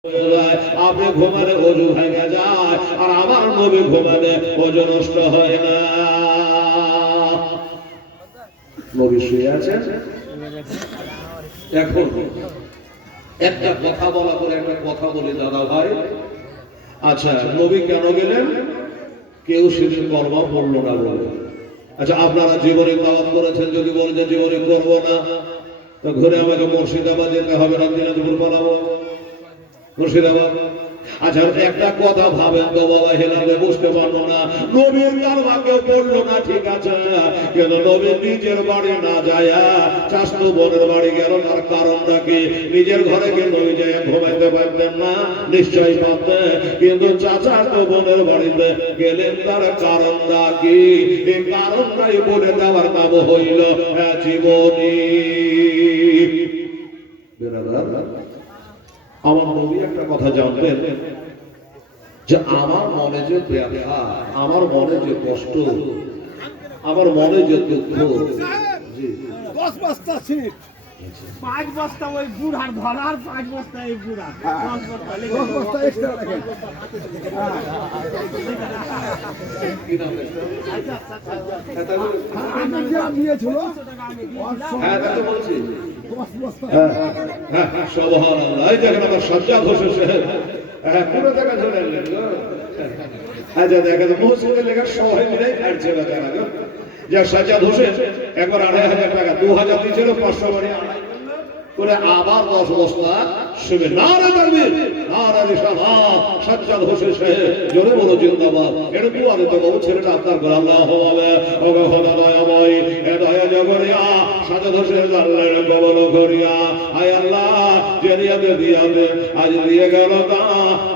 আপনি ঘুমালে ওযু ভেঙে যায়, আর আমার নবী ঘুমালে ওযু নষ্ট হয় না। নবী শুয়ে আছেন, এখন একটা কথা বলা করে একটা কথা বলি দাদা ভাই। আচ্ছা, নবী কেন গেলেন? কেউ সেদিন কর্মা বলল না বলে। আচ্ছা, আপনারা জীবনে দাওয়াত করেছেন, যদি বলেন যে জীবনে করবো না, তো ঘুরে আমাকে মুর্শিদাবাদ যেতে হবে না, দিনাজপুর পালাবো মুর্শিদাবাদ। আচ্ছা, একটা কথা ভাবেন তো বাবা, হেলালে বুঝতে পারবো না। নবীর কারবা কেউ বললো না, ঠিক আছে, কিন্তু নবীর নিজের বাড়ি না যায় চাষতো বোনের বাড়ি গেল, তার কারণটা কি? নিজের ঘরে গিয়ে নবী যায় ঘুমাইতে পারতেন না? নিশ্চয়ই পারতেন, কিন্তু চাচাতো বোনের বাড়িতে গেলেন, তার কারণটা কি? এই কারণটাই বলে দেওয়ার নাম হইল জীবনী। আমার নবী একটা কথা জানতেন, যে আমার মনে যে ব্যথা, আমার মনে যে কষ্ট, আমার মনে যে দুঃখ, জি 10 বস্তা ছিট, 5 বস্তা ওই বুড়ার ধরার, 5 বস্তা এই বুড়ার, 10 বস্তা এক্সট্রা রাখেন। কি নাম এটা? আপনার যে দিয়েছিল, হ্যাঁ তা তো বলছি। 10 বস্তা। হ্যাঁ, সুবহানাল্লাহ। এই দেখেন আমার সাজ্জাদ হোসেন সাহেব, হ্যাঁ পুরো টাকা ধরে আনলেন গো। আচ্ছা, দেখেন মসজিদে লেখা সবাই মিলেই খাচ্ছে না টাকা গো। যা সাজ্জাদ হোসেন একবার 2500 টাকা, 2000 দিয়েছিল, 500 বাড়ি করে আবার 10 বস্তা শুনে নারে তাকবীর, নারে রিসালাত। সাজ্জাদ হোসেন সাহেব জোরে বলো জিন্দাবাদ। এটা কি বলে তো বাবু, ছেলেটা আপনার করে আল্লাহ হবে। ওগো খোদা দয়াময়, এ দয়া জগরিয়া সাজ্জাদ হোসেন আল্লাহর কবল করিয়া, আয় আল্লাহ জেরিয়াতে দিয়াতে আজ দিয়ে গেল,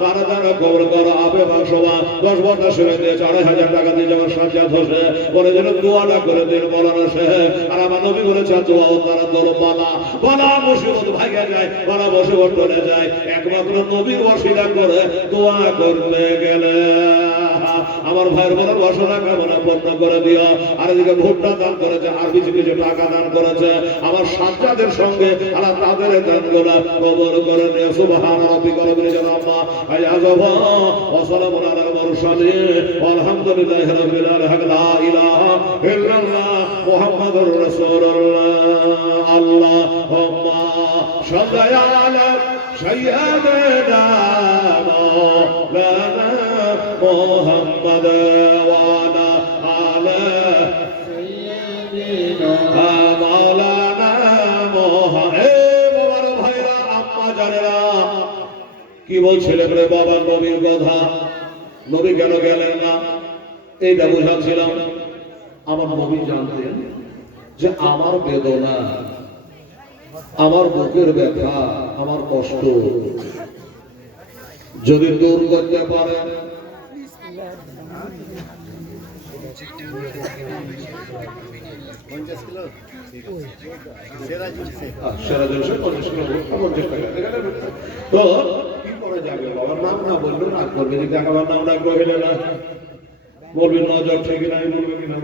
তার দ্বারা কবর করো আপে বাসবা। 10 বস্তা শুনে দিয়ে 4500 টাকা দিয়ে যাবার সাজ্জাদ হোসেন বলে যেন দোয়াটা করে দিন বলানো সাহেব। আর আমার নবী বলেছে দোয়াও তারা দল বালা বালা মুসিবত ভাইয়া যায়, বালা মুসিবত চলে যায়, একমাত্র নবীর ওসিলা করে দোয়া করতে গেলে। আমার ভাইয়ের বলে বসরা কামনা পূর্ণ করে দিও। আর এদিকে ভুট্টা দান করেছে, আর কিছু কিছু টাকা দান করেছে, আমার সাজ্জাদের সঙ্গে আর তাদের দানগুলা কবর করে নিয়ে সুবহান রাব্বিকা রাব্বিল ইজ্জাতি আম্মা ইয়াসিফুন ওয়া সালামুন আলাল মুরসালিন আলহামদুলিল্লাহি রাব্বিল আলামিন। লা ইলাহা ইল্লাল্লাহ মুহাম্মাদুর রাসূলুল্লাহ। আল্লাহুম্মা সাল্লি আলা সাইয়্যিদিনা মাওলানা মুহাম্মাদ ওয়া আলা আলি সাইয়্যিদিনা মাওলানা মুহাম্মাদ। বাবার ভাইরা, আম্মা জানেরা, কি বলছিলেন রে বাবা নবীর কথা? নবী কেন গেলেন না? এইটা বুঝাচ্ছিলাম। আমার নবী জানতেন যে আমার বেদনা, আমার বুকের ব্যথা, আমার কষ্ট যদি দূর করতে পারে, তো কি করা যাবে? বাবার নাম না বললো না করবে, যদি আমার নাম না করে না বলবে নজর ঠিক নাই, বলবে কিনা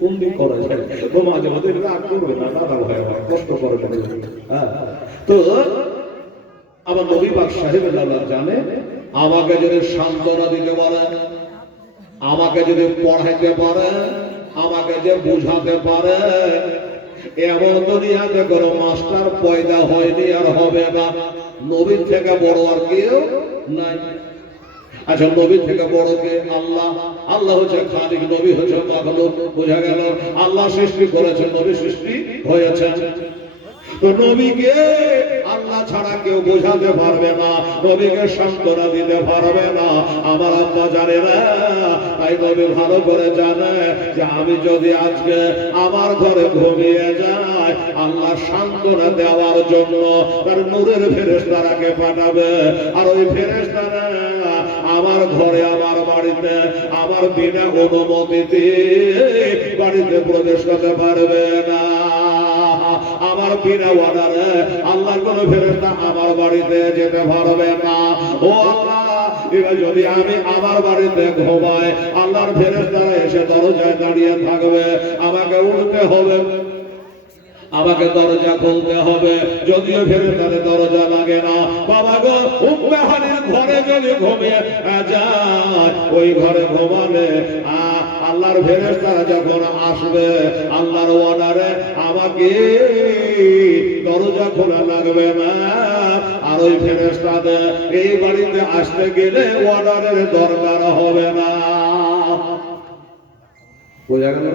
কোন দিক করা যায়? তো মাঝে মধ্যে রাগ করবে না, দাদা ভাই আমার কষ্ট করে পড়ে। হ্যাঁ, তো আমার নবী পাক সাহেব আল্লাহ জানে, আমাকে যদি সান্ত্বনা দিতে পারে, আমাকে যদি পড়াইতে পারে, আমাকে যে বুঝাতে পারে, এমন দুনিয়াতে কোনো মাস্টার পয়দা হয়নি আর হবে না। নবীর থেকে বড় আর কেউ নাই। আচ্ছা, নবী থেকে বড় কে? আল্লাহ। আল্লাহ হচ্ছে খালিক, নবী হচ্ছে মাখলুক। বোঝা গেল? আল্লাহ সৃষ্টি করেছেন, নবী সৃষ্টি হয়েছে। তো নবীকে আল্লাহ ছাড়া কেউ বোঝাতে পারবে না, নবীকে সান্ত্বনা দিতে পারবে না। আমার আম্মা জানে না, তাই নবী ভালো করে জানে যে আমি যদি আজকে আমার ঘরে ঘুমিয়ে যাই, আল্লাহ সান্ত্বনা দেওয়ার জন্য তার নূরের ফেরেশতাকে পাঠাবে। আর ওই ফেরেশতারা আমার ঘরে, আমার বাড়িতে, আমার বিনা অনুমতিতে বাড়িতে প্রবেশ করতে পারবে না। আমার বিনা অর্ডারে আল্লাহর কোন ফেরেশতা আমার বাড়িতে যেতে পারবে না। ও আল্লাহ, এবার যদি আমি আমার বাড়িতে ঘুমাই, আল্লাহর ফেরেশতারা এসে দরজায় দাঁড়িয়ে থাকবে, আমাকে উঠতে হবে। আমাকে দরজা খুলতে হবে, যদিও ফেরেশতাদের দরজা লাগে না। বাবা গো, উম্মে হানির ঘরে যদি ঘুমিয়ে যায়, ওই ঘরে ঘুমালে আল্লাহর ফেরেশতারা যখন আসবে আল্লাহর অর্ডারে আমাকে দরজা খোলা লাগবে না। আর ওই ফেরেশতাদের এই বাড়িতে আসতে গেলে অর্ডারের দরকার হবে না। বোঝা গেল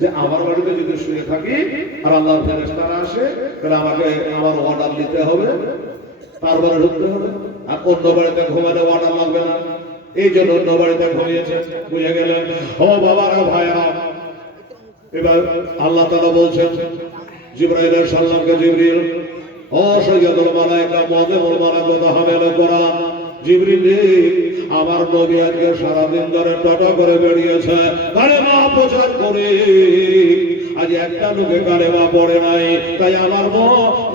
যে আমার বাড়িতে যদি শুয়ে থাকি আর আল্লাহর ফেরেশতারা আসে, তাহলে আমাকে আমার অর্ডার দিতে হবে, তারপরে ঢুকতে হবে। আর অন্য বাড়িতে ঘুমালে অর্ডার লাগবে না, এই জন্য অন্য বাড়িতে ঘুমিয়েছে। বুঝে গেলেন? ও বাবারা, ভাইরা, এবার আল্লাহ তাআলা বলছেন জিবরাইল আলাইহিস সালামকে, জিবরিল, ও সাইয়্যিদুল মালায়েকা মুআযযিমুল মালাকুত হামিল কোরআন, জিবরিল, আমার নবী আজকে সারাদিন ধরে টটা করে বেরিয়েছে কালেমা প্রচার করে, আজ একটা লোকে কালেমা পড়ে নাই। তাই আমার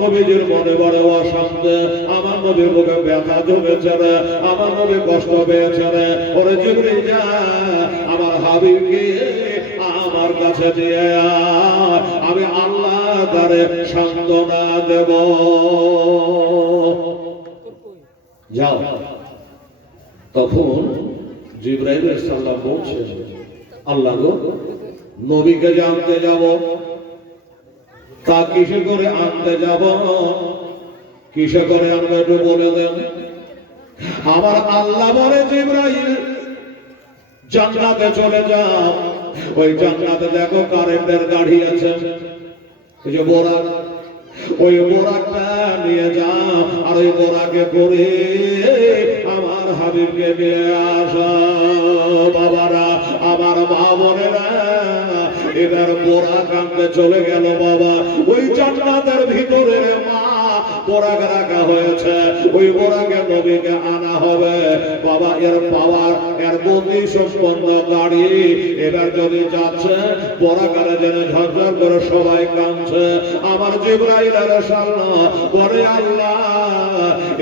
নবীজির মনে বড় অশান্তি, আমার নবীর মুখে ব্যথা জমেছে রে, আমার নবী কষ্ট পেয়েছে রে। ওরে জিবরিল, যা আমার হাবিবকে আমার কাছে দিয়ে আমি আল্লাহ তারে সান্ত্বনা দেব। যাও। তখন জিবরাইল আলাইহিস সালাম বলছেন, আল্লাহ গো, নবীকে যে আনতে যাব, তা কিসে করে আনতে যাব, কিসে করে আনবো একটু বলে দেন। আমার আল্লাহ বলে, জিবরাইল, জান্নাতে চলে যাও, ওই জান্নাতে দেখো কারেন্টের গাড়ি আছে, এই যে বোরাক, ওই বোরাকটা নিয়ে যাও, আর ওই বোরাকে করে আমার হাবিবকে নিয়ে আসো। বাবারা, আমার মা বোনেরা, এবার বোরাক আনতে চলে গেল। বাবা, ওই জান্নাতের ভিতরে মা বোরাক রাখা হয়েছে, ওই বোরাকে নবীকে আনা হবে। বাবা, এর পাওয়ার, এর গতি সম্পন্ন গাড়ি এবার যদি যাচ্ছে, বোরাকারে যেন ঝরঝর করে সবাই কাঁদছে। আমার জিবরাইল আলাইহিস সালাম বলে, আল্লাহ,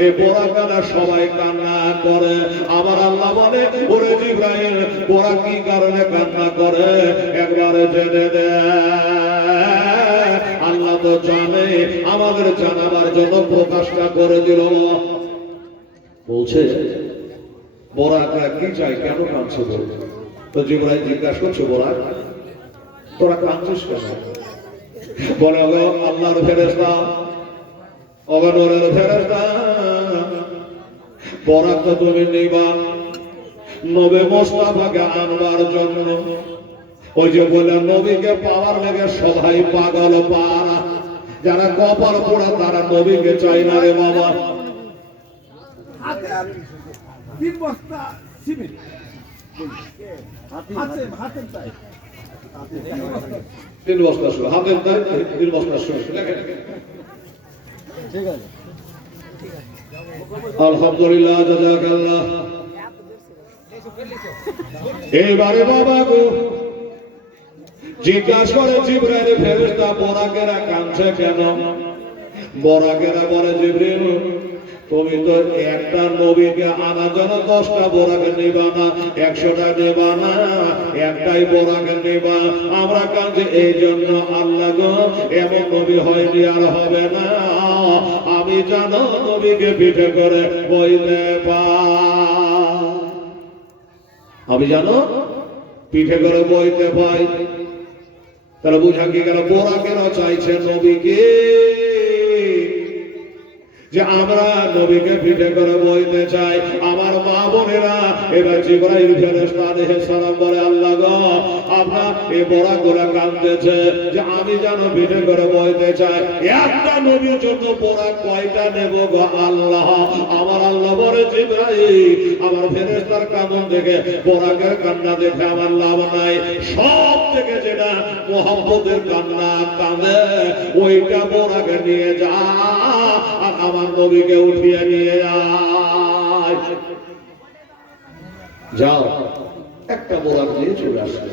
এই বোরাকারে সবাই কান্না করে। আমার আল্লাহ বলে, ওরে জিবরাইল, বোরাক কি কারণে কান্না করে একবারে জেনে দে। আল্লাহ তো জানে, আমাদের জানাবার জন্য প্রকাশটা করে দিল। বলছে, বোরাকরা কি চাই, কেন কাঁদছে? তো জিবরাইল জিজ্ঞাসা করছে, বোরাক, তোরা কাঁদছিস কেন? বলে, আল্লাহর ফেরেশতা, নূরের ফেরেশতা, বোরাক তো তুমি নিবা নবী মুস্তাফাকে আনবার জন্য। ওই যে বলে, নবীকে পাওয়ার লেগে সবাই পাগল পারা, যারা কপাল পোড়া তারা নবীকে চাই না রে বাবা। 3 বস্তা সিমেন্ট হাতের তাই, 3 বস্তা শুরু, হাতের তাই 3 বস্তা শুরু। ঠিক আছে, আলহামদুলিল্লাহ, জাযাকাল্লাহ। এবারে বাবা গো, জিজ্ঞাসা করে জিবরাইল ফেরেশতা, বোরাকেরা কাঁদছে কেন? বোরাকেরা বলে, জিবরিল, তুমি তো একটা নবীকে আনার জন্য 10টা বোরাকে নেবা না, 100টা নেবা না, একটাই বোরাকে নেবা। আমরা কাঁদছি এই জন্য, আল্লাহ গো, এমন নবী হয়নি আর হবে না। আমি জানো নবীকে পিঠে করে বইতে পাই, আমি জানো পিঠে করে বইতে পাই। তাহলে বুঝা কি গেল, বোরাকের চাইছে নবীকে, যে আমরা নবীকে পিঠে করে বইতে চাই। আমার মা বোনেরা, এবার জিবরাইল ফেরেশতা আলাইহিস সালাম বলে, আল্লাহ গো, আপনার এই বোরাক গোরা কাঁদতেছে যে আমি যেন পিঠে করে বইতে চাই। একটা নবীর জন্য বোরাক কয়টা নেব গো আল্লাহ? আমার আল্লাহ বলে, জিবরাইল, আমার ফেরেশতার কাঁদন দেখে, বোরাকের কান্না দেখে আমার লাভ নাই। সব থেকে যেটা মোহাম্মদের কান্না কাঁদে, ওইটা বোরাকে নিয়ে যা, আর আমার নবীকে উঠিয়ে নিয়ে যায়। যাও, একটা বোরাক নিয়ে চলে আসবে।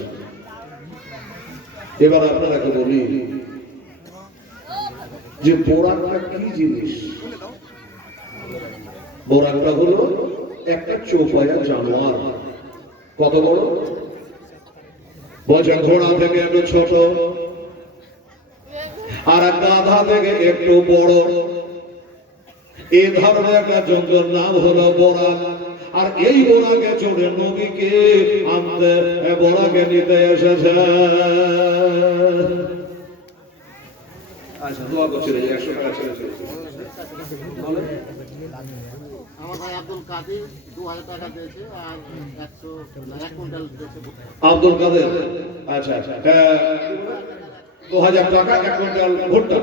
এবার আপনারাকে বলি যে বোরাকটা কি জিনিস? বোরাকটা হলো একটা চৌপায়া জানোয়ার। কত বড়? বলছে ঘোড়া থেকে একটু ছোট। আর গাধা থেকে একটু বড়, এই ধরনের একটা জন্তুর নাম হলো বোরাক। আর এই বোরাকে চড়ে নবীকে আনতে, বোরাকে নিতে এসেছে। আচ্ছা, দোয়া করছিল 100 টাকা ছেড়ে আমার ভাই আব্দুল কাদের 2000 টাকা দিয়েছে আর 1 কুইন্টাল দিয়েছে। আব্দুল কাদের, আচ্ছা আচ্ছা, 2000 টাকা 1 কুইন্টাল ভুট্টা।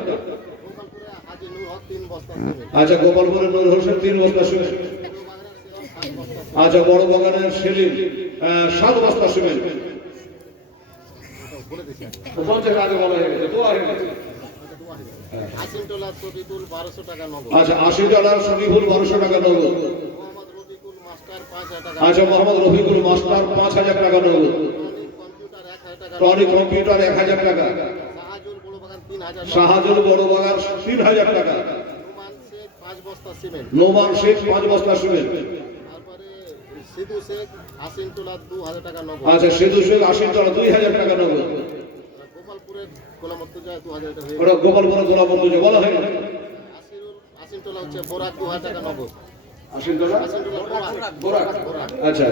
গোপালপুরে হাজি নূর হক 3 বস্তা সিমেন্ট। আচ্ছা, গোপালপুরের নূর হোসেন 3 বস্তা সিমেন্ট। আচ্ছা, বড় বাগানের সেলিম 7 বস্তা সিমেন্ট। বলে দিছি। 50 টাকা বলা হয়ে গেছে, দোয়া হয়ে গেছে। আসিমটোলা সবিকুল 1200 টাকা নগদ। আচ্ছা, $80 সবিকুল 1200 টাকা নগদ। মোহাম্মদ রফিকুল মাস্টার 5000 টাকা। আচ্ছা, মোহাম্মদ রফিকুল মাস্টার 5000 টাকা নগদ। কম্পিউটার 1000 টাকা। টনি কম্পিউটার 1000 টাকা। শাহজুল বড় বাগান 3000 টাকা। শাহজুল বড় বাগান 3000 টাকা। নোমান শেখ 5 বস্তা সিমেন্ট। নোমান শেখ 5 বস্তা সিমেন্ট। তারপরে সিধু শেখ আসিমটোলা 2000 টাকা নগদ। আচ্ছা, সিধু শেখ $80 2000 টাকা নগদ। গোপালপুরে গোলামত্তুজা 2000 টাকা। ওটা গোপালপুরে গোলাপগঞ্জে বলা হয় না। আসিমটোলা হচ্ছে বোরাক 2000 টাকা নগদ। $80 আসিমটোলা বোরাক। বোরাক আচ্ছা,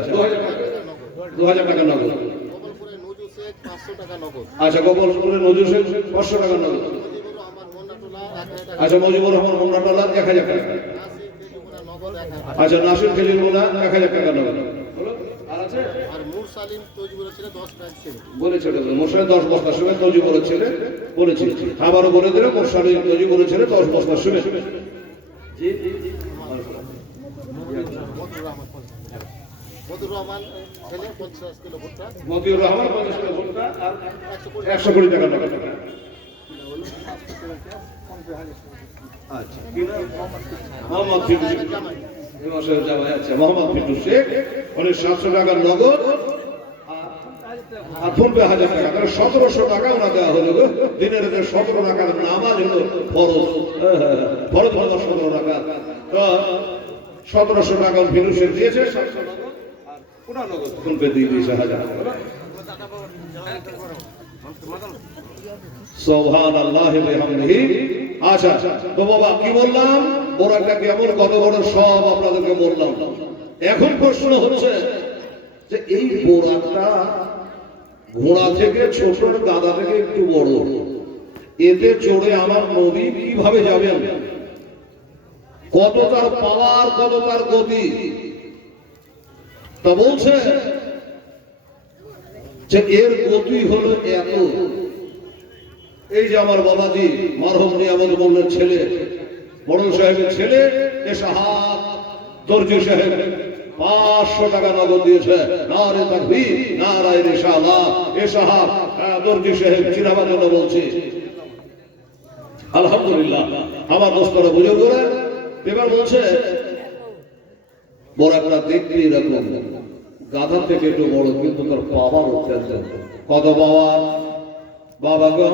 2000 টাকা নগদ। গোপালপুরে নজু শেখ 500 টাকা নগদ। আচ্ছা, গোপালপুরে নজরুল শেখ 500 টাকা নগদ। মুজিবুর রহমান মোন্নাটোলা 1000 টাকা। আচ্ছা, মুজিবুর রহমান মোমনাটোলা 1000 টাকা। নাসির তেজুমুনা নগদ 1000 টাকা। আচ্ছা, নাসির খেজুরমোলা 1000 টাকা নগদ। আর আছে আর মুরসালিম তজবুরের ছিল 10 ব্যাগ ছিল। বলেছিল মোশারি 10 বস্তা সিমেন্ট তজিবুরের ছেলে বলেছি। আবারও বলে দিলে মোশারি তজিবুরের ছেলে 10 বস্তা সিমেন্ট। জি জি জি। মধুর রহমান ছেলে 50 কিলো ভুট্টা। মতিউর রহমান 50 টাকা ভুট্টা আর 120 টাকা নগদ। আচ্ছা, কি নাম? মোহাম্মদ ফিটু শেখ। এই মাসের জামাই। আচ্ছা, মোহাম্মদ ফিটু শেখ 700 টাকা নগদ আর ফোন পে 1000 টাকা। তাহলে 1700 টাকা ওনা দেওয়া হলো গো। দিনের 17 টাকার নামাজ হলো ফরজ। ফরজ হলো 17 টাকা। তো 1700 টাকা ফিটু শেখ দিয়েছে, 700 নগদ আর পুরা নগদ ফোন পে দিয়ে দিয়েছে 1000 টাকা। সুবহানাল্লাহ বিহামদিহি। আচ্ছা, তো বাবা কি বললাম, বোরাকটা কেমন, কত বড় সব আপনাদেরকে বললাম। এখন প্রশ্ন হচ্ছে যে এই বোরাকটা ঘোড়া থেকে ছোট, গাদা থেকে একটু বড়, এতে চড়ে আমার নবী কিভাবে যাবেন, কত তার পাওয়ার, কত তার গতি। তা বলছে যে এর গতি হলো এত। এই যে আমার বাবাজি মারহুম নিয়ামত মোল্লার ছেলে, মোড়ল সাহেবের ছেলে এসাহাব দর্জি সাহেব 500 টাকা নগদ দিয়েছে। নারে তাকবীর, নারায়ে রিসালাহ। এসাহাব দর্জি সাহেব জিন্দাবাদ জন্য বলছি। আলহামদুলিল্লাহ। আমার দোস্তরা বুজুর্গরা এবার বলছে বোরাকটা দেখতে এরকম, গাধা থেকে একটু বড়, কিন্তু তার পাওয়ার অত্যন্ত। কত পাওয়ার বাবা গো,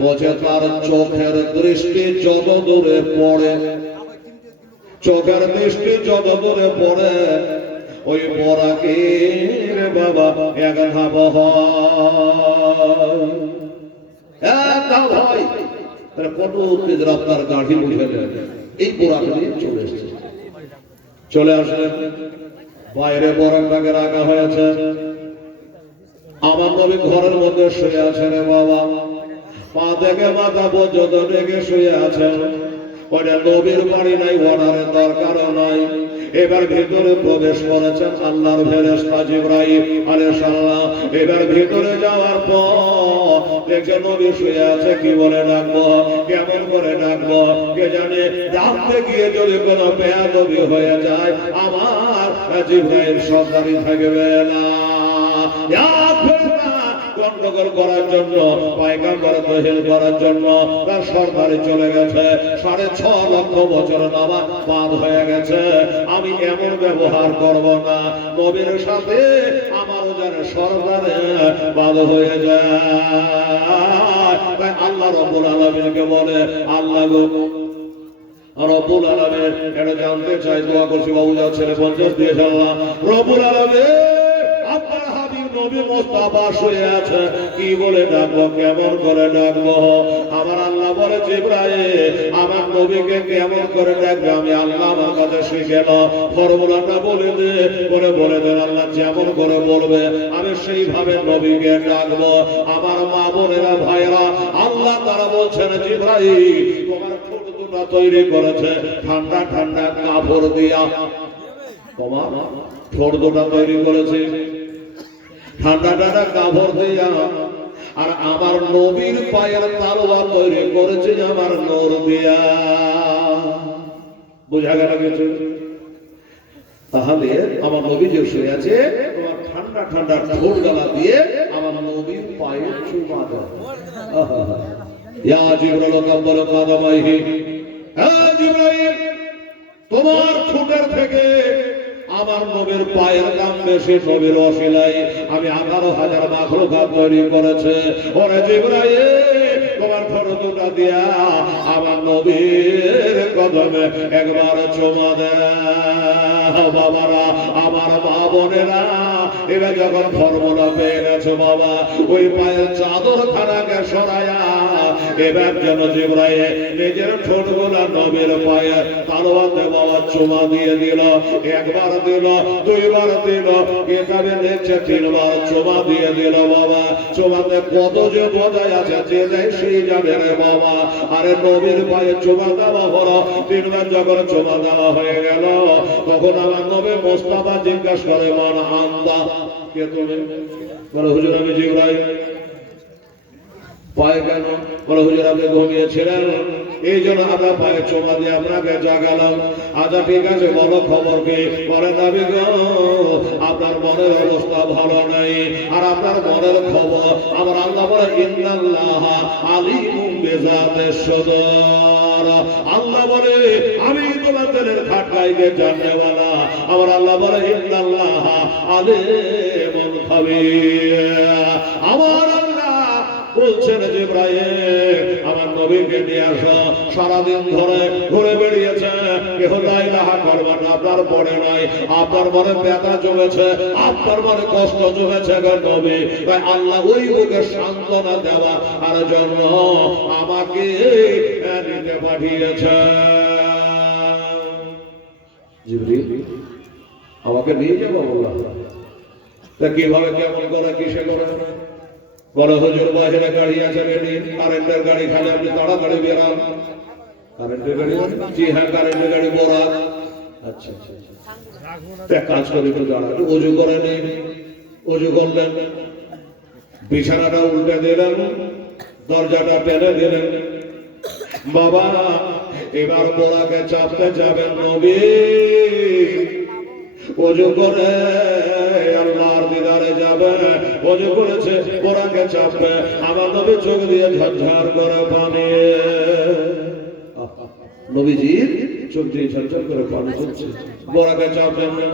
বলছে তার চোখের দৃষ্টি যত দূরে পড়ে, চোখের দৃষ্টি যত দূরে পড়ে, ওই বোরাকের বাবা এক ধাপ হয়। কত তেজ রাস্তার গাড়ি উঠে এই বোরাক নিয়ে চলে এসছে। চলে আসলেন, বাইরে বোরাকটাকে রাখা হয়েছে। আমার নবী ঘরের মধ্যে শুয়ে আছেন বাবা, পা থেকে মাথা পর্যন্ত রেখে শুয়ে আছেন। ওটা নবীর বাড়ি নাই, অর্ডারের দরকারও নাই। এবার ভিতরে প্রবেশ করেছেন আল্লাহর ফেরেশতা জিবরাইল আলাইহিস সালাম। এবার ভিতরে যাওয়ার পর দেখে নবী শুয়ে আছে। কি বলে ডাকবো, কেমন করে ডাকবো কে জানে। ডাকতে গিয়ে যদি কোনো বেয়াদবি হয়ে যায়, আমার জিবরাইল সরকারি থাকবে না। গন্ডগোল করার জন্য, পায়গাম্বর তহিল করার জন্য তার সরকারে চলে গেছে। 6.5 লক্ষ বছর নামাজ বাদ হয়ে গেছে। আমি এমন ব্যবহার করব না নবীর সাথে আমারও যেন সরকারে বাদ হয়ে যায়। তাই আল্লাহ রাব্বুল আলামিনকে বলে, আল্লাহ গো রব্বুল আলামিন এটা জানতে চাই, দোয়া করছি বাবুজার ছেলে 50 দিয়েছে। আল্লাহ রব্বুল আলামিন আপনার হাবিব নবী মুস্তাফা শুয়ে আছে, কি বলে ডাকবো, কেমন করে ডাকবো। আমার আল্লাহ জিবরাইল আমার নবীকে কেমন করে ডাকবে আমি আল্লাহ আমার কাছে শিখে নাও, ফর্মুলাটা বলে দে। বলে দেন আল্লাহ যেমন করে বলবে আমি সেইভাবে নবীকে ডাকবো। আমার মা বোনেরা ভাইরা আল্লাহ তারা বলছেন জিবরাইল তোমার ঠোঁট দুটো তৈরি করেছে ঠান্ডা ঠান্ডা কাপড় দিয়া, তোমার ঠোঁট দুটো তৈরি করেছে ঠান্ডা ঠান্ডা কাপড় দিয়া, আর আমার নবীর পায়ের তালোয়ার তৈরি করেছে আমার নূর দিয়া। বুঝা গেল কিছু? তাহলে আমার নবী যে শুয়ে আছে তোমার ঠান্ডা ঠান্ডা ঠোঁট গালা দিয়ে আমার নবীর পায়ে চুমা দাও। ইয়া জিবরাইল কাব্বাল কাদামাইহি, হ্যাঁ জিবরাইল তোমার ঠোঁটের থেকে আমার নবীর পায়ের দাম বেশি, নবীর অশিলাই আমি 11,000 মাখলুকাত তৈরি করেছে। ওরে জিবরাইল তোমার ঠোঁট দুটা দিয়া আমার নবীর কদমে একবার চুমা দাও। বাবারা আমার মা বোনেরা এবার যখন ফর্মুলা পেয়ে গেছো বাবা ওই পায়ের চাদর খানাকে সরাইয়া এবার যেন জিবরাইল নিজের ঠোঁট গোলা নবীর পায়ে তালোয়াতে বাবা চুমা দিয়ে দিল। একবার দিল, দুইবার দিল, এখানে দেখছে 3 বার চুমা দিয়ে দিল। বাবা চুমাতে কত যে বোঝাই আছে যে দেয় সেই জানে রে বাবা। আরে নবীর পায়ে চুমা দেওয়া হলো, 3 বার যখন চুমা দেওয়া হয়ে গেল তখন আমার নবী মোস্তাফা জিজ্ঞাসা করে মান আন্দা, কে তুমি? বলে হুজুর আমি জিবরাইল। পায়ে কেন? বলে হুজুর আপনি ঘুমিয়েছিলেন এই জন্য আমরা পায়ে চোমা দিয়ে আপনাকে জাগালাম। আচ্ছা ঠিক আছে বলো খবর কি? বলে নবী গো আপনার মনের অবস্থা ভালো নাই, আর আপনার মনের খবর আমার আল্লাহ বলে ইন্নাল্লাহ আলিমুম বিযাতিস সুদূর। আল্লাহ বলে আমি তোমার দিলের খাটকাইকে জাননেওয়ালা। আমার আল্লাহ বলে ইন্নাল্লাহ আলিমুল খাবীর। আমার বলছেন জিবরাইল আমার নবীকে নিয়ে আসো। সারাদিন ধরে ঘুরে বেরিয়েছে, কেহ লা ইলাহা করবে না আপনার পড়ে নাই, আপনার মনে ব্যথা জমেছে, আপনার মনে কষ্ট জমেছে গো নবী। তাই আল্লাহ ওই বুকে সান্ত্বনা দেওয়া আর জন্য আমাকে নিতে পাঠিয়েছে। জিবরিল আমাকে নিয়ে যাবো বললাম, তা কিভাবে কেমন করে কিসে করে? বলে হুজুর বাহিরে গাড়ি আছে রেডি, কারেন্টের গাড়ি, খালি আপনি তাড়াতাড়ি বেরান। কারেন্টের গাড়ি? জি হ্যাঁ কারেন্টের গাড়ি বোরাক। আচ্ছা আচ্ছা কাজ করে একটু দাঁড়ান, উজু করে নেই। উজু করলেন, বিছানাটা উল্টে দিলেন, দরজাটা টেনে দিলেন। বাবা এবার বোরাকে চাপতে যাবেন নবী। ওযু করে আল্লাহর দিদারে যাবে, ওযু করেছে বোরাকে চাপবে, আমার নবী চোখ দিয়ে ঝরঝর করে পানি, নবীজির চোখ দিয়ে ঝরঝর করে পানি পড়ছে। বোরাকে চাপবেন না।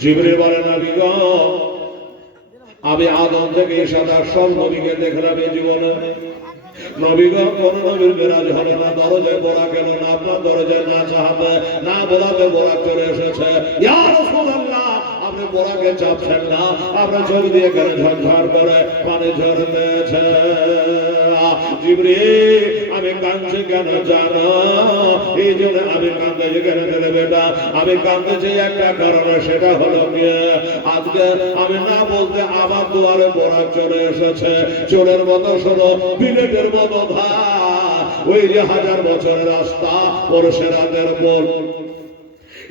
জিবরিল বলে নবী গো আমি আদম থেকে সাদা সব নবীকে দেখলাম এই জীবনে, নবীগণ কোন নবীর মেরাজ হলো না, দরজায় বোরাক এলো না, আপনার দরজায় না চাহাতে না বোরাকে বোরাক চলে এসেছে। ইয়া রাসূলুল্লাহ আপনি বোরাকে চাপছেন না, আপনার চোখ দিয়ে কেন ঝরঝর করে পানি ঝরতেছে? জিবরিল আমি কাঁদছি কেন জানো? এই জন্য আমি কাঁদছি কেন দিলে বেটা? আমি কাঁদছি একটা কারণে, সেটা হলো কি আজকে আমি না বলতে আমার দুয়ারে বোরাক চলে এসেছে। চোরের মতো শোনো, বিলেটের মতো ধার, ওই যে 1000 বছরের রাস্তা পরশে রাতের বল,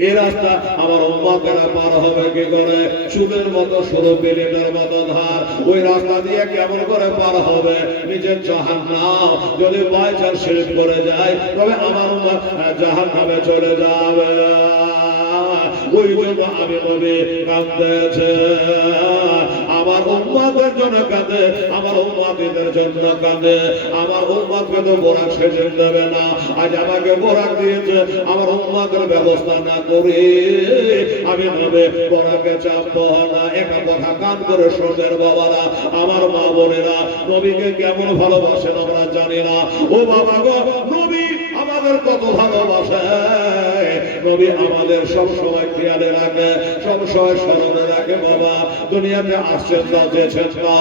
এই রাস্তা আমার উম্মতেরা পার হবে কি করে? চুলের মতো সরু, বিলেটের মতো ধার, ওই রাস্তা দিয়ে কেমন করে পার হবে? নিজের জাহান্নাম যদি বাই চান্স শিরক করে যায় তবে আমার উম্মত জাহান্নামে চলে যাবে। ওই জন্য আমি নবী কাঁদতেছে, আমার উম্মতের জন্য কাঁদে, আমার উম্মতীদের জন্য কাঁদে। আমার উম্মতকে তো বোরাক সেজে দেবে না, আজ আমাকে বোরাক দিয়েছে, আমার উম্মতের ব্যবস্থা না করে আমি নবী বোরাকে চাপবো না। একটা কথা কান করে শোনেন বাবারা, আমার মা বোনেরা, নবীকে কেমন ভালোবাসেন আমরা জানি না। ও বাবা গো, নবী আমাদের কত ভালোবাসে নবী আমাদের সব সময় খেয়ালে রাখে, সব সময় স্মরণে রাখে। বাবা দুনিয়াতে আসছেন না, যেছেন না,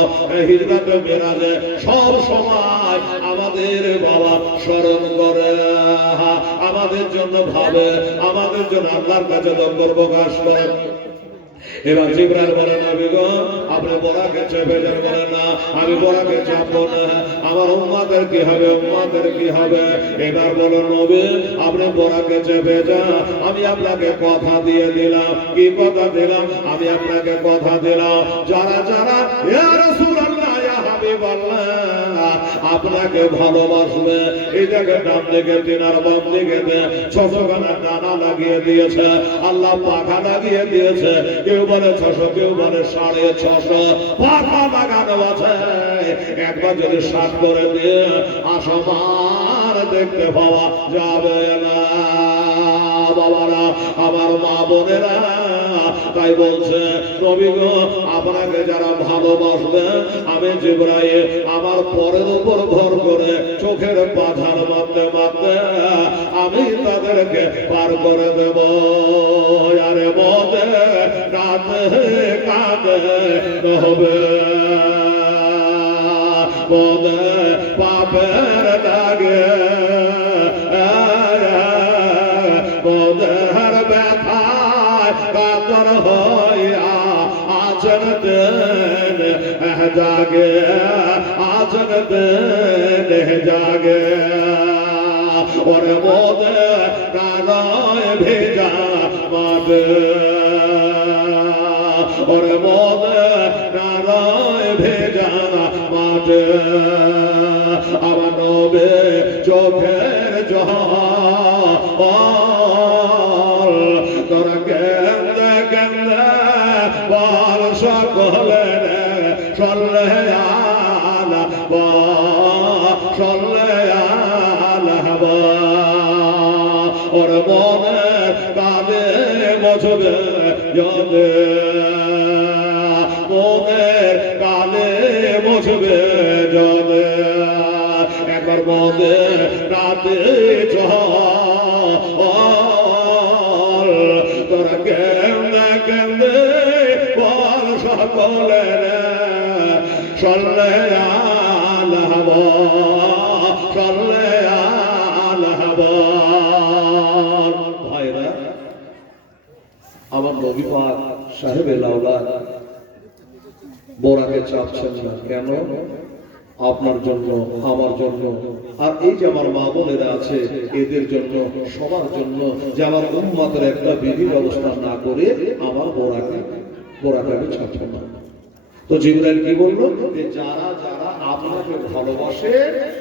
হিজরতে মেরাজে সব সময় আমাদের বাবা স্মরণ করে, আমাদের জন্য ভাবে, আমাদের জন্য আল্লাহর কাছে দরবার প্রকাশ করে। এবার জিবরাইল বলে, নবী গো আপনি বোরাকে চেপে যান। বলে না, আমি বোরাকে চাপবো না, আমার উম্মতের কি হবে, উম্মতের কি হবে। এবার বলো নবী আপনি বোরাকে চেপে যান, আমি আপনাকে কথা দিয়ে দিলাম। কি কথা দিলাম? আমি আপনাকে কথা দিলাম, যারা যারা ইয়া রাসূলুল্লাহ ইয়া হাবিবাল্লাহ আপনাকে ভালোবাসবে, এই দেখে ডান দিকে তিনার বাম দিকে 600খানা ডানা লাগিয়ে দিয়েছে, আল্লাহ পাখা লাগিয়ে দিয়েছে। কেউ বলে 600, কেউ বলে 650 পাখা লাগানো আছে। একবার যদি 60 করে দিয়ে আসমান দেখতে পাওয়া যাবে না। বাবারা, আমার মা বোনেরা, তাই বলছে নবী গো আপনাকে যারা ভালোবাসবে, আমি জিবরাইল আমার পরের উপর ভর করে চোখের পাথার মারতে মারতে আমি তাদেরকে পার করে দেব। আরে মদে কাঁদে কাঁদে হবে, মদে পাপের লাগে, মদের ব্যথায় কাতর হইয়া আছেন দিন জাগে, আছেন দিন জাগে। ওরে মদে কানায় ভেজা মাদে, ওরে মদে কানায় ভেজা মাদে, আমার নবে চোখের জল তোরা কেন্দে কেন্দে বল সকলে সল্লে আলা সল্লে আলা ওর মনে কাঁদে বছরে যাবে, মনের কালে বছবে যাবে। একবার মদের রাতে চল তোরা কেন্দে কেন্দে বল সকলে সল্লে আলহাব, সল্লে আলহাব। ভাইরা আমার নবী পাক সাহেবে লাউলাদ বোরাকে চাপছেন না কেন? আপনার জন্য, আমার জন্য, আর এই যে আমার মা বোনেরা আছে এদের জন্য, সবার জন্য, যে আমার উম্মতের একটা বিধি ব্যবস্থা না করে আমার বোরাকে আমি ছাড়ছেন না। তো জিবরাইল কি বললো? যে যারা যারা আপনাকে ভালোবাসে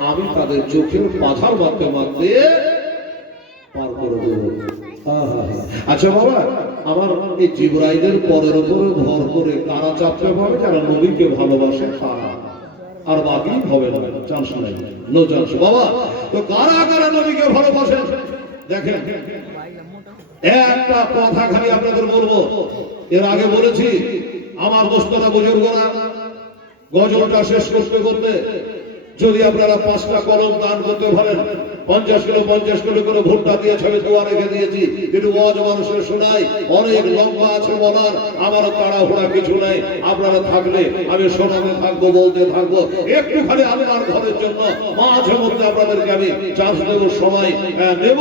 আমি তাদের চোখের পাথার মারতে মারতে পার করে দেব। আচ্ছা বাবা, আমার এই জিবরাইলের পরের উপরে ভর করে কারা চাপতে পারে? যারা নবীকে ভালোবাসে তারা, আর বাকি হবে না, চান্স নাই, নো চান্স। বাবা তো কারা কারা নবীকে ভালোবাসে দেখেন, একটা কথা খালি আপনাদের বলবো, এর আগে বলেছি আমার দোস্তরা বুজুর্গরা গজলটা শেষ করতে করতে যদি আপনারা 5টা কলম দান করতে পারেন, 50 কিলো করে ভুট্টা দিয়ে ছবি দোয়া রেখে দিয়েছি, কিন্তু ওয়াজ মানুষের শোনাই অনেক লম্বা আছে বলার, আমার তাড়াহুড়া কিছু নাই। আপনারা থাকলে আমি শোনাতে থাকবো, বলতে থাকবো, একটুখানি আল্লাহর ঘরের জন্য মাঝে মধ্যে আপনাদেরকে আমি চান্স দেবো, সময় নেব।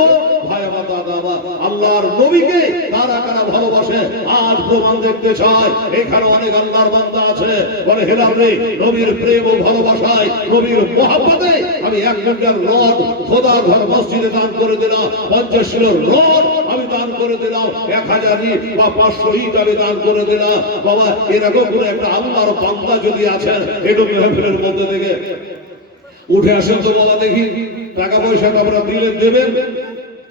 ভাই আমার, দাদা আমার, আল্লাহর নবীকে কারা কারা ভালোবাসে আজ প্রমাণ দেখতে চায়। এখানে অনেক আল্লাহর বান্দা আছে বলে হেলাল রে, নবীর প্রেম ও ভালোবাসায়, নবীর মহব্বতে আমি 1 ঘন্টার রড খোদা ঘর মসজিদে দান করে দিলাম, 50 কিলোর রড আমি দান করে দিলাম, 1000 ইট বা 500 ইট আমি দান করে দিলাম। বাবা এরকম করে একটা আল্লাহর বান্দা যদি আছেন একটু মেহফিলের মধ্যে থেকে উঠে আসেন তো বাবা, দেখি টাকা পয়সা আপনারা দিলেন, দেবেন,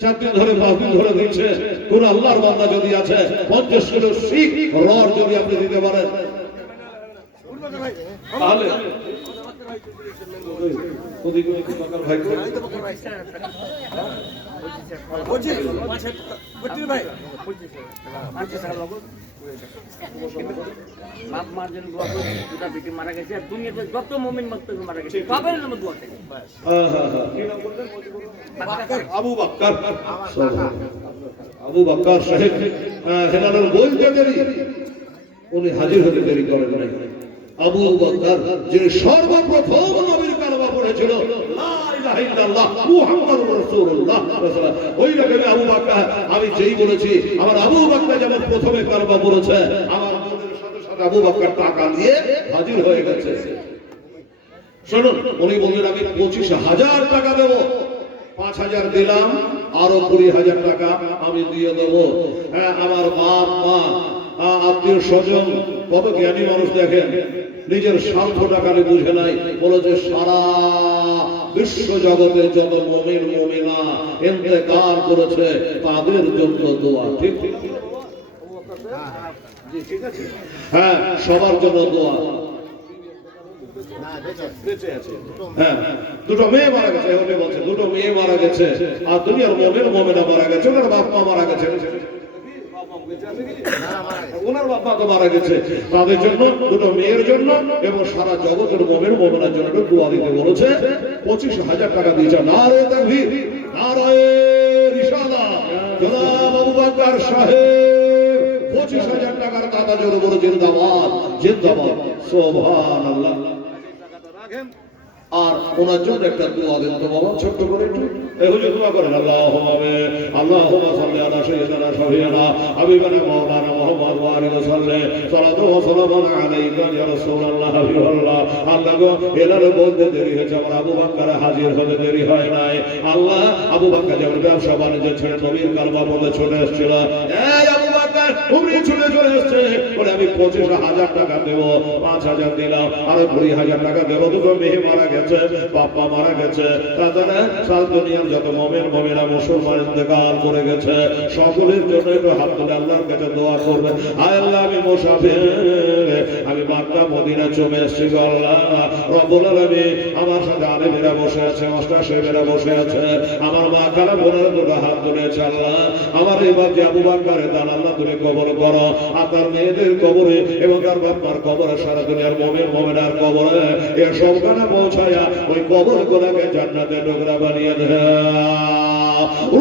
4 দিন ধরে 5 দিন ধরে দিচ্ছে। কোন আল্লাহর বান্দা যদি আছে 50 কিলো শিখ রড যদি আপনি দিতে পারেন তাহলে মারা গেছে, দুনিয়াতে যত মুমিন মুসলিম মারা গেছে সবার নামে দোয়া চাই। আবু বকর আবু বকর সাহেব হেলালের বলতে দেরি, উনি হাজির হতে দেরি করেন নাই। আবু বকর যে সর্বপ্রথম নবীর কালেমা পড়েছিল লা ইলাহা ইল্লাল্লাহ মুহাম্মাদুর রাসূলুল্লাহ, ওই রকমই আবু বকর, আমি যেই বলেছি আমার আবু বকর যেমন প্রথমে কালেমা পড়েছে, আমার মনের সাথে সাথে আবু বকর টাকা দিয়ে হাজির হয়ে গেছে। শুনুন, উনি বললেন আমি 25,000 টাকা দেব। 5,000 দিলাম, আরো 20,000 টাকা আমি দিয়ে দেবো। হ্যাঁ, আমার বাপ মা আত্মীয় স্বজন, কত জ্ঞানী মানুষ দেখেন, নিজের স্বার্থ টাকারে বুঝে নাই, বলেছে সারা বিশ্ব জগতে যত মুমিন মুমিনা ইন্তেকাল করেছে তাদের জন্য দোয়া। ঠিক ঠিক ঠিক আছে, হ্যাঁ, সবার জন্য দোয়া। বেঁচে আছে, হ্যাঁ, দুটো মেয়ে মারা গেছে, এভাবে বলছে দুটো মেয়ে মারা গেছে, আর দুনিয়ার মুমিন মুমিনা মারা গেছে, ওনার বাপ মা মারা গেছে, ওনার বাপ মা তো মারা গেছে, তাদের জন্য, দুটো মেয়ের জন্য এবং সারা জগতের মুমিন মুমিনার জন্য একটু দোয়া দিতে বলেছে। 25,000 টাকা দিয়েছে। নারে তাকবীর, নারে রিসালাত, জনাব আবু বকর সাহেব 25,000 টাকার দাতা জোরে বলে জিন্দাবাদ জিন্দাবাদ, সুবহানাল্লাহ। আর ওনার জন্য একটা দোয়া দেন তো বাবা, ছোট্ট করে একটু হুজুর দোয়া করেন। আল্লাহুম্মা সাল্লি আলা সাইয়্যিদিনা শাফিঈনা হাবিবানা মাওলানা মুহাম্মদ ওয়া আলিহি ওয়া সাল্লাম, সালাতু ওয়া সালামু আলাইকা ইয়া রাসূলুল্লাহ হাবিবাল্লাহ। আল্লাহ গো, হেলাল বলতে দেরি হয়েছে, আমার আবু বকর হাজির হতে দেরি হয় নাই। আল্লাহ, আবু বকর যেমন ব্যবসা বাণিজ্য ছেড়ে নবীর কালেমা বলে চলে এসেছিল, এই আবু বকর উমরি চলে এসেছে বলে আমি 25,000 টাকা দেব। 5,000 দিলাম, আরো 20,000 টাকা দেব। দুটো মেয়ে মারা গেছে, বাবা মারা গেছে, তাছাড়া সারা দুনিয়ার যত মুমিন মুমিনা মুসলমান ইন্তেকাল করে গেছে, সকলের জন্য একটু হাত তুলে আল্লাহর কাছে দোয়া করবে। আয় আল্লাহ, আমি মুসাফির, আমি মক্কা মদিনা চলে এসেছি গো আল্লাহ রব্বুল আলামিন। আমার সাথে আলেমেরা বসে আছে, মাস্টার সাহেবেরা বসে আছে, আমার মা খালা বোনেরা দুটো হাত তুলেছে। আল্লাহ, আমার এবার যে আবু বকরের দান আল্লাহ তুমি কবর করো, আর তার মেয়েদের কবরে এবং তার বাবার কবরে, সারা দুনিয়ার মুমিন মুমিনার কবরে এ সবখানে পৌঁছায়া ওই কবর গুলাকে জান্নাতের টুকরা বানিয়ে দাও।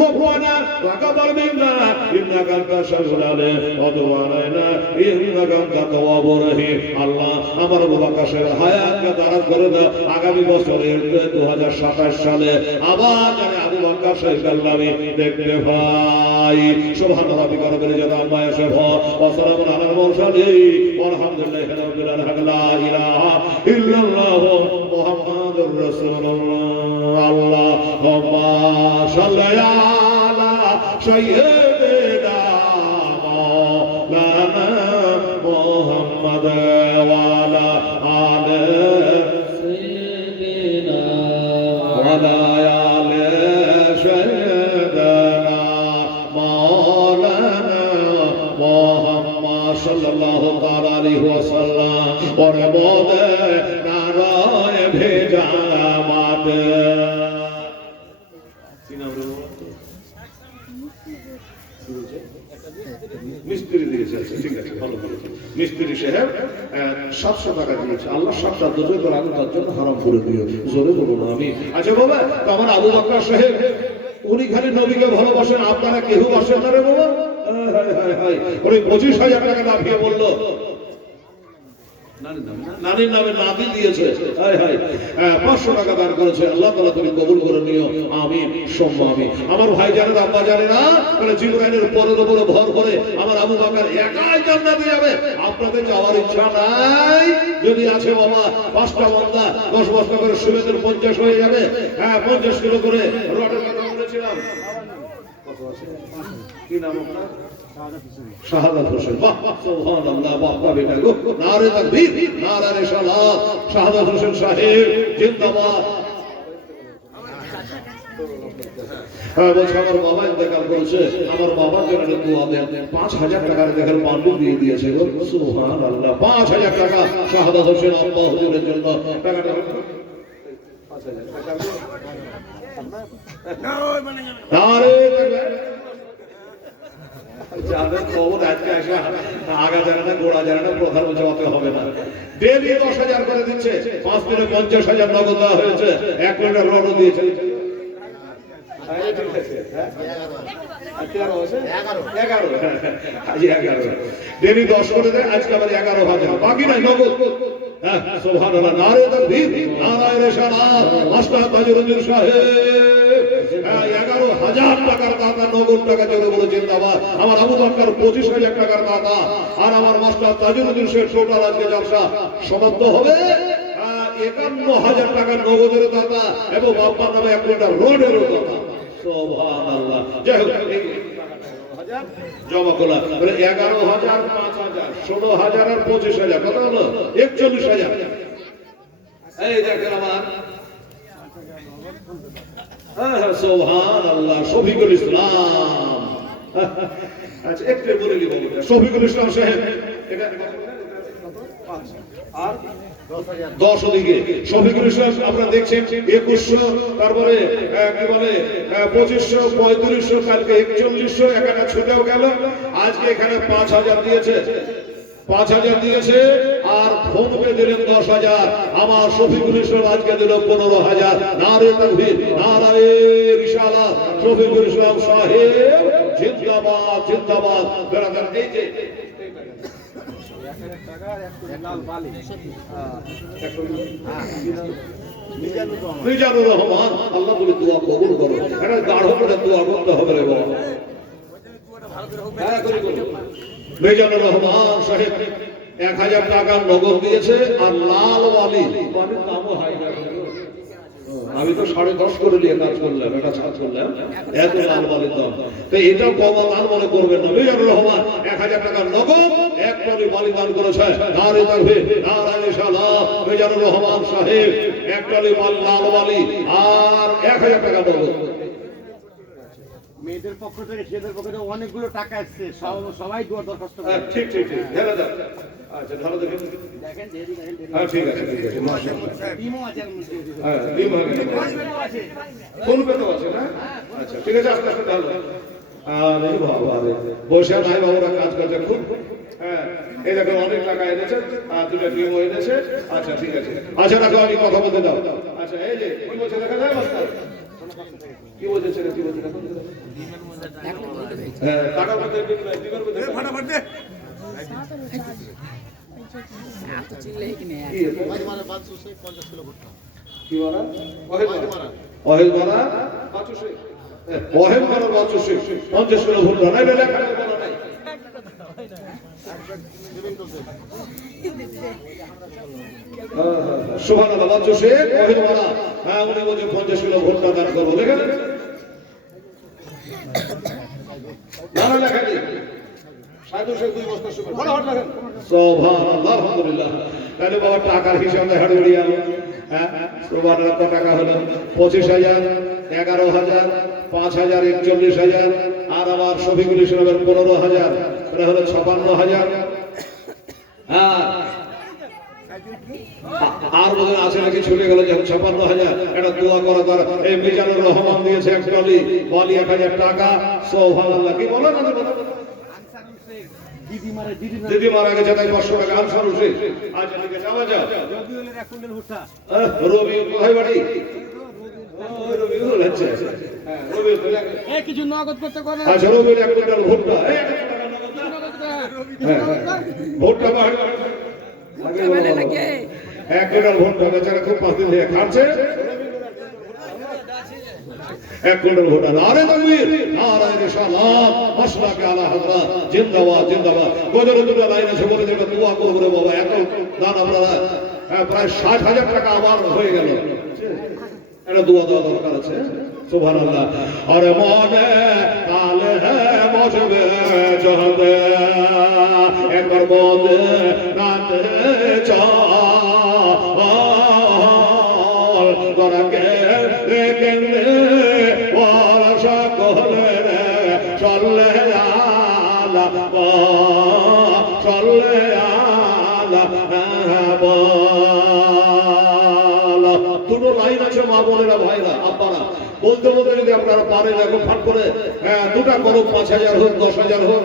রব্বানা তাকাব্বাল মিন্না ইন্নাকা আনতাস শামিউল আলিম ওয়া তুব আলাইনা ইন্নাকা আনতাত তাওয়াবুর রহিম। আল্লাহ, আমার আবু বকর সাহেবের হায়াতকে দারাজ করে দাও। আগামী বছরের 2027 সালে আবার যেন আবু বকর সাহেবকে আল্লাহ আমি দেখতে পাই। সুবহান রাব্বিকা রাব্বিল ইজ্জাতি আম্মা ইয়াসিফুন ওয়া সালামুন আলাল মুরসালিন ওয়ালহামদুলিল্লাহি রাব্বিল আলামিন। লা ইলাহা ইল্লাল্লাহু মুহাম্মাদুর রাসূলুল্লাহ। আল্লাহুম্মা সাল্লি আলা সাইয়্যিদিনা মাওলানা মুহাম্মাদ ওয়া আলা আলি সাইয়্যিদিনা ওয়া আলা আলি সাইয়্যিদিনা মাওলানা মুহাম্মাদ সাল্লাল্লাহু তাআলা আলাইহি ওয়াসাল্লাম। ওরে মোদে নারায় ভেজা মাতে মিস্ত্রি দিয়েছে, ঠিক আছে, ভালো বলেছে। মিস্ত্রি সাহেব 700 টাকা দিয়েছে। আল্লাহ 7টা দুজো করে আমি তার জন্য হারাম করে দিও, জোরে বলো না আমি। আচ্ছা বাবা, তো আমার আবু বকর সাহেব উনি খালি নবীকে ভালোবাসেন, আপনারা কেউ বাসেন না রে বাবা। উনি 25,000 টাকা দাবিয়ে বললো, নানির নামে নাতি দিয়েছে, 500 টাকা দান করেছে। আল্লাহ তাআলা তুমি কবুল করে নিও, আমিন সুম্মা আমিন। আমার ভাই জানেন, আব্বা জানে না, মানে জিবরাইলের পরের উপরে ভর করে আমার আবু বকর একাই জান্নাতে যাবে। আপনাদের যাওয়ার ইচ্ছা নাই? যদি আছে বাবা, 5টা বান্দা 10 বস্তা করে সিমেন্টের 50 হয়ে যাবে। 50 কিলো করে রডের কথা বলেছিলাম। কত আছে? কি নাম আপনার? শাহাদাত হোসেন। বাহ বাহ, সুবহানাল্লাহ, বাহ বাহ বেটা গো, নারে তাকবীর, নারে রিসালাত। শাহাদাত হোসেন সাহেব জিন্দাবাদ। বলছে আমার বাবা ইন্তেকাল করেছে, আমার বাবার জন্য দোয়া দেন। 5,000 টাকার দেখেন বান্ডুল দিয়ে দিয়েছে গো, সুবহানাল্লাহ। 5,000 টাকা শাহাদাত হোসেন আব্বা হুজুরের জন্য। টাকাটা 5,000 টাকা নারে তাকবীর। যাদের খবর আজকে আসা আগা জানে না, গোড়া জানে না, প্রধান বোঝাতে হবে না। ডেলি 10,000 করে দিচ্ছে, 5 দিনে 50,000 নগদ দেওয়া হয়েছে, 1 মিটার রডও দিয়েছে। 13 আছে 11 11 আজ 11 দেরি 10 করে দেয় আজকে আবার 11,000 বাকি নাই নগদ হ্যাঁ সুবহানাল্লাহ নারে তাকবীর নারায়ে রিসালাত মাস্টার তাজুদ্দিন সাহেব 11,000 টাকার দাতা নগদ টাকা জোরে বলে জিন্দাবাদ আমার আবু বকর 25,000 টাকার দাতা আর আমার মাস্টার তাজুদ্দিন সাহেব টোটাল আজকে জলসা সমাপ্ত হবে 51,000 টাকা নগদের দাতা এবং বাপ্পার নামে 1 কোটি রোডেরও দাতা সুবহানাল্লাহ জয় হোক জমা করলা বলে 11,000 5,000 16,000 আর 25,000 কত হলো 41,000 এই দেখেন আমার সুবহানাল্লাহ শফিকুল ইসলাম আচ্ছা একটু বলে দিব শফিকুল ইসলাম সাহেব এটা আর 10 ওদিকে শফিকুল ইসলাম আপনারা দেখছেন 2100 তারপরে কি বলে 2500 3500 কালকে 4100 এখানে ছুটেও গেল আজকে এখানে 5,000 দিয়েছে 5,000 দিয়েছে আর ফোন পে দিলেন 10,000 আমার শফিকুল ইসলাম আজকে দিল 15,000 নারে তাকবীর নারে রিসালাত শফিকুল ইসলাম সাহেব জিন্দাবাদ জিন্দাবাদ বেরাদার এই যে মিজানুর রহমান আল্লাহ বলে দোয়া কবুল করো এটা গাঢ় করে দোয়া করতে হবে রে বাবা হ্যাঁ করি মিজানুর রহমান সাহেব 1,000 টাকা নগদ দিয়েছে আর লাল ওয়ালি বাড়ির দামও হাই না আমি তো 10.5 করে দিয়ে কাজ করলাম এটা ছাড় করলাম এত লাল ওয়ালির দাম তো এটা কমা দান মনে করবেন না মিজানুর রহমান 1,000 টাকা নগদ এক টলি বালি দান করেছে নারে তাকবীর নারে রিসালাত মিজানুর রহমান সাহেব এক টলি লাল ওয়ালি আর 1,000 টাকা নগদ মেয়েদের পক্ষ থেকে ছেলেদের পক্ষ থেকে অনেকগুলো টাকা আসছে সবাই দোয়া দরখাস্ত ঠিক ঠিক ঠিক ধরে দাও আচ্ছা ভালো দেখেন দেখেন দেরি করেন হ্যাঁ ঠিক আছে মাশাআল্লাহ টিমও আছে এর মধ্যে হ্যাঁ টিম আছে কোন পেতে আছে না আচ্ছা ঠিক আছে আস্তে আস্তে ভালো আরে বাবা রে বসে নাই বাবারা কাজ করছে খুব হ্যাঁ এই দেখো অনেক টাকা এনেছে আর দুটো টিমও এনেছে আচ্ছা ঠিক আছে আচ্ছা দেখো আমি কথা বলতে দাও আচ্ছা এই যে কি বলছে দেখা যায় মাস্টার কি বলছে ছেলে কি বলছে হ্যাঁ টাকা মধ্যে ডিমের মধ্যে ফটাফট দে এত চিল্লাই কি নেই মাঝে মাঝে 50 কিলো ভুট্টা কি বলা ওহেল মারা 500 ওহেল মারা 500 50 কিলো ভুট্টা নাই রে লেখা বলা নাই সুবহানাল্লাহ 500 ওহেল মারা হ্যাঁ উনি বলছে 50 কিলো ভুট্টা দান করব দেখেন না না লেখা নেই সুবহানাল্লাহ আলহামদুলিল্লাহ তাহলে বাবা টাকার হিসাবে হাড়ুড়িয়া হ্যাঁ সুবহানাল্লাহ কত টাকা হলো 25,000 11,000 5,000 41,000 আর আমার শফিকুল ইসলামের 15,000 এটা হলো 56,000 হ্যাঁ আর বোধ আছে নাকি ছুটে গেল যখন 56,000 এটা দোয়া করা দরকার এই মিজানুর রহমান দিয়েছে এক টলি বলি 1,000 টাকা সুবহানাল্লাহ কি বলেন না বলেন দিদি মারা গেছে তাই 500 টাকা আনসার হোসেন আজ এদিকে যাওয়া যাও রবিউলের এক কুইন্টাল ভুট্টা রবিউল কোথায় বাড়ি ওই রবিউল আছে হ্যাঁ রবিউল এই কিছু নগদ করতে কোন আচ্ছা রবিউল এক কুইন্টাল ভুট্টা এই ভুট্টা বাড়ি বলে লাগে এক কুইন্টাল ভুট্টা বেচারা খুব 5 দিন ধরে খাচ্ছে এক কুইন্টাল ভুট্টা নারে তাকবীর নারে রিসালাত মাশরাকে আলা হযরত জিন্দাবাদ জিন্দাবাদ গজরে দুটো লাইন আছে বলে যেটা দোয়া করব রে বাবা এত দান আপনারা প্রায় 60,000 টাকা আবার হয়ে গেল এটা দোয়া দেওয়া দরকার আছে সুবহানাল্লাহ আরে মনে কালে বসবে চলবে একবার বলে নাতে চল গরাকে কেন্দে ওয়াশা কোলে চলে আলা চলে আলা দুটো লাইন আছে মা বোনেরা ভাইরা আপনারা বলতে বলতে যদি আপনারা পারেন এখন ফাট করে দুটা করুক 5,000 হোক 10,000 হোক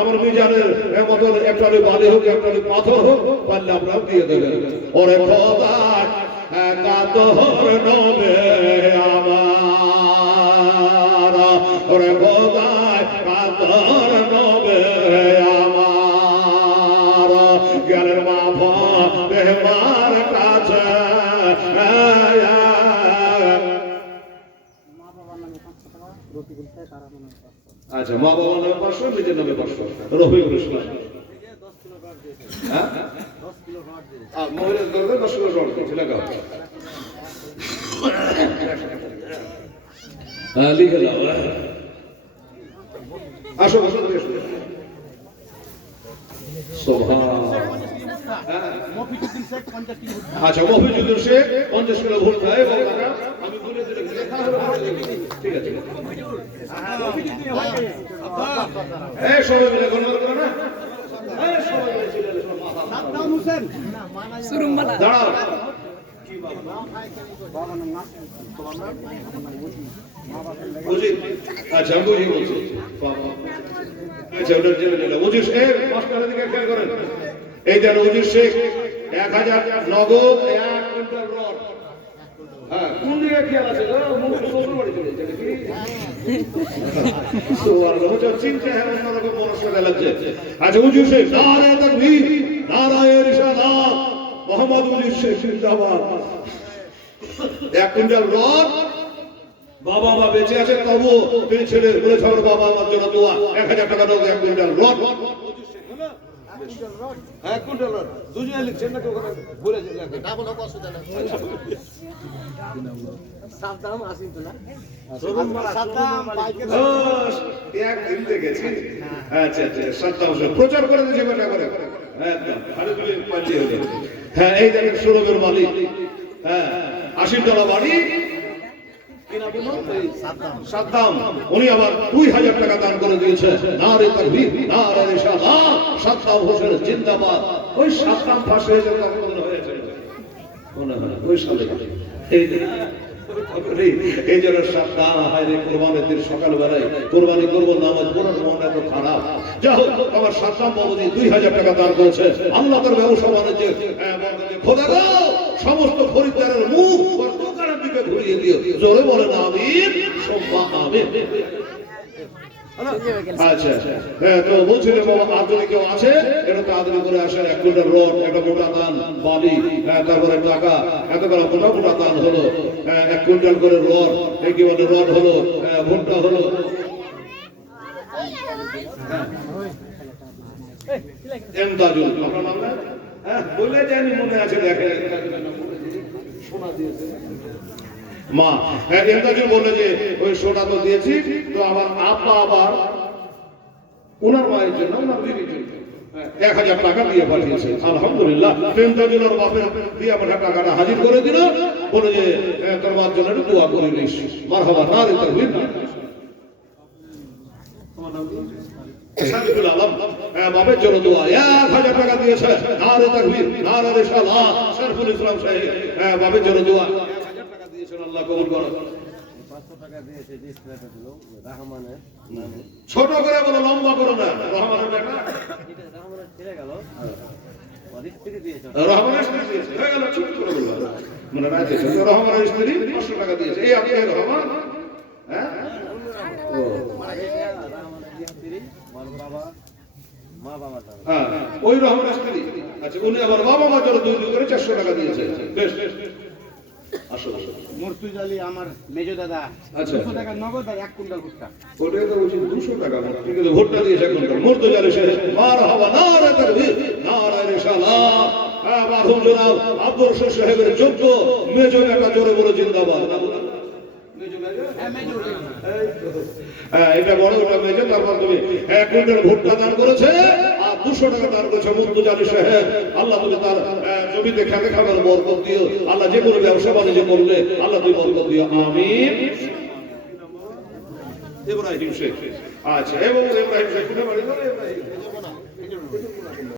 আমার মিজানের মতন একটা বালি হোক একটা পাথর হোক পারলে আপনারা দিয়ে দেবেন ওরে খোদা কাতর নবে আমার ওরে খোদা আচ্ছা, মা বাবার নামে 500, নিজের নামে 500। রফিকুল ইসলাম, হ্যাঁ, মহিলার দরকার 10 কিলো রড দিয়েছে, লাগাও। লিখে দাও। আসো বসো, মফিজুদ্দিন শেখ 50 কিলো ভুট্টা। আচ্ছা, মফিজুদ্দিন শেখ 50 কিলো ভুট্টা এবং টাকা আমি বলে দিলে লেখা হবে, ঠিক আছে। এই সবাই মিলে গণনা করো না, এই সবাই মিলে চলে এলো, সাদ্দাম হোসেন সুরুম্বালা দাঁড়াও। বুঝি? আচ্ছা, আমি বুঝি বলছি। আচ্ছা, ওটা জেনে নিলাম। উজির শেখ, মাস্টারের দিকে খেয়াল করেন। এই দেন উজির শেখ 1000 নগদ, 1 কুইন্টাল রড। হ্যাঁ, কোন দিকে খেয়াল আছে গো? মুখ মুখ বাড়ি চলে যাচ্ছে নাকি? সুবহানাল্লাহ, ওটা চিন্তা হয় অন্যরকম মনস্কতা লাগছে। আচ্ছা, উজির শেখ, নারায়ে তাকবীর, নারায়ে রিসালাত, মোহাম্মদ উজির শেখ জিন্দাবাদ। 1 কুইন্টাল রড। বাবা মা বেঁচে আছে তবু তিনি ছেলে বলেছে আমার বাবা আমার জন্য দোয়া। 1000 টাকা দাও, 1 কুইন্টাল রড। 1 কুইন্টাল রড দুনিয়া লিখছেন নাকি ওখানে বলে লাগে? এটা কোনো অসুবিধা নেই। সাদ্দাম আসিন তো না সাদ্দাম বাইকে একদিন দেখেছি। আচ্ছা আচ্ছা, সাদ্দাম হোসেন প্রচার করে দিয়েছে বেটা করে একদম আরে তুমি পাল্টি হলে। হ্যাঁ, এই দেখেন সুরভের মালিক, হ্যাঁ, 80 টাকা বাড়ি, সাদ্দাম, উনি আবার 2000 টাকা দান করে দিয়েছে। নারে তাকবীর, নারে রিসালাত, সাদ্দাম হোসেন জিন্দাবাদ। ওই সাদ্দাম ফাঁসি হয়েছে তখন মনে হয়েছে, মনে হয় ওই সালে এই জন্য সাদ্দাম হায়রে কোরবানির দিন সকালবেলায় কোরবানি করবো, নামাজ পড়ার মন এত খারাপ। যা হোক, আমার সাদ্দাম বাবুজি 2000 টাকা দান করেছে। আল্লাহ তার ব্যবসা বাণিজ্যে খোদা গো সমস্ত খরিদ্দারের মুখ দোকানের দিকে ঘুরিয়ে দিও। জোরে বলেন আমিন, সুম্মা আমিন। আচ্ছা, হ্যাঁ, তো বলছিলাম বাবা আদরি কেউ আছে, এটা তো আদরি করে আসেন। 1 কুইন্টাল রড, একটা মোটা দান বালি, তারপরে টাকা, এত করে মোটা মোটা দান হলো। 1 কুইন্টাল করে রড, কি বলে রড হলো, ভুট্টা হলো। এমদাদুল, আপনার নাম না? হ্যাঁ, বলে যায়নি, মনে আছে, দেখেন সোনা দিয়েছে মা। হ্যাঁ, এমদাদুল বললো যে ওই সোনা তো দিয়েছি, তো আমার আব্বা আবার ওনার মায়ের জন্য, ওনার দিদির জন্য 1000 টাকা দিয়ে পাঠিয়েছে। আলহামদুলিল্লাহ, এমদাদুল ওর বাপের দিয়ে পাঠা টাকাটা হাজির করে দিল, বলে যে তোর মার জন্য একটু দোয়া করে নিস। মারহাবা, নারে তাকবীর। সাদিকুল আলম, বাপের জন্য দোয়া, 1000 টাকা দিয়েছে। নারে তাকবীর, নারে রিসালাত, শরফুল ইসলাম সাহেব, বাপের জন্য দোয়া, 1000 টাকা দিয়েছেন, আল্লাহ কবুল করুন। 500 টাকা দিয়েছে, ডিসপ্লেটা দিল রহমানের। ছোট করে বলো, লম্বা করো না। রহমানের বেটা, এটা রহমানের ছেড়ে গেল, ওদের স্ত্রী দিয়েছে। রহমানের স্ত্রী দিয়েছে, হয়ে গেল, ছোট করে বলবো, মনে রাখতে। রহমানের স্ত্রী 500 টাকা দিয়েছে। এই আপনি রহমান, হ্যাঁ, ও রহমানের স্ত্রী, বাবা, মা বাবা তার। হ্যাঁ, ওই রহমানের স্ত্রী। আচ্ছা, উনি আবার বাবা মার জন্য 2 করে 400 টাকা দিয়েছে। বেশ, আসো আসো। মুর্তুজ আলী আমার মেজো দাদা, আচ্ছা। 200 টাকা নগদ আর 1 কুইন্টাল ভুট্টা। ওটাই তো বলছি 200 টাকা, কিন্তু ভোটটা দিয়েছে 1 কুইন্টাল। মুর্তজা আলী সাহেব, মারহাবা, নারে তাকবীর, নারে রিসালাত। মারহুম জনাব আব্দুর রশিদ সাহেবের যোগ্য মেজো বেটা, জোরে বলে জিন্দাবাদ। এটা বড়, ওটা মেজো। তারপর তুমি 1 কুইন্টাল ভুট্টা দান করেছে আর 200 টাকা দান করেছে মুর্তজা আলী সাহেব। আল্লাহ তুমি তার জমিতে খেতে খাবার বরকত দিও। আল্লাহ যে কোনো ব্যবসা বাণিজ্য করলে আল্লাহ তুমি বরকত দিও, আমিন। ইব্রাহিম শেখ, আচ্ছা, এবং ইব্রাহিম শেখ কোথায় বাড়ি? ইব্রাহিম